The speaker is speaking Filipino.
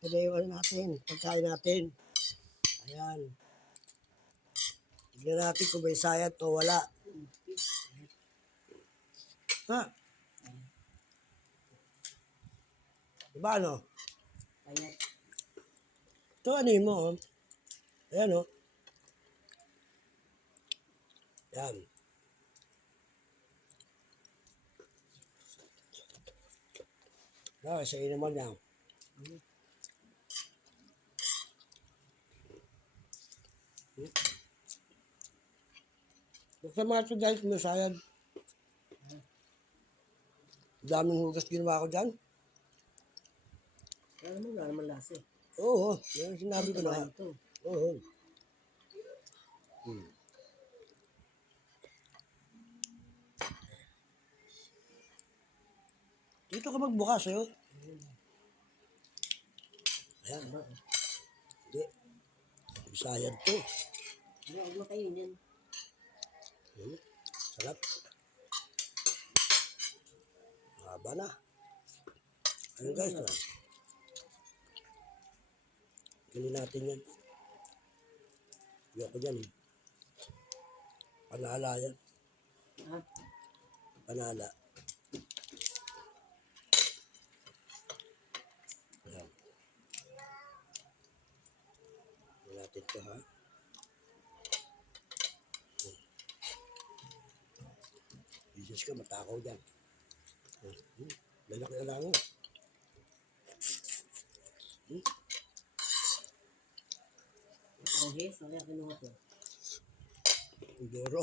Pinayawan natin. Pagkain natin. Ayan. Tignan natin kung may sayat o wala. Ha? Diba ano? Payat. Ito ano mo, oh. Ayan, oh. Ayan. Sa naman yan. Basta mga ito guys, masayad. Daming hugas ginawa ko dyan. Wala naman lasa eh. Oo, yan sinabi ko na. Oo. Dito ka magbukas, oh. Ayan. Hindi. Masayad to. Huwag mo kayo yan. Sarap. Haba na. Ano guys, ha? Gili natin yan. Ayoko dyan, eh. Panala yan. Ha? Panala. Ayan. Gili natin ito, ha? Bisis ka, matakaw dyan. Lalaki na lang, oh. Ang hes, ang kinuha ko. Duro.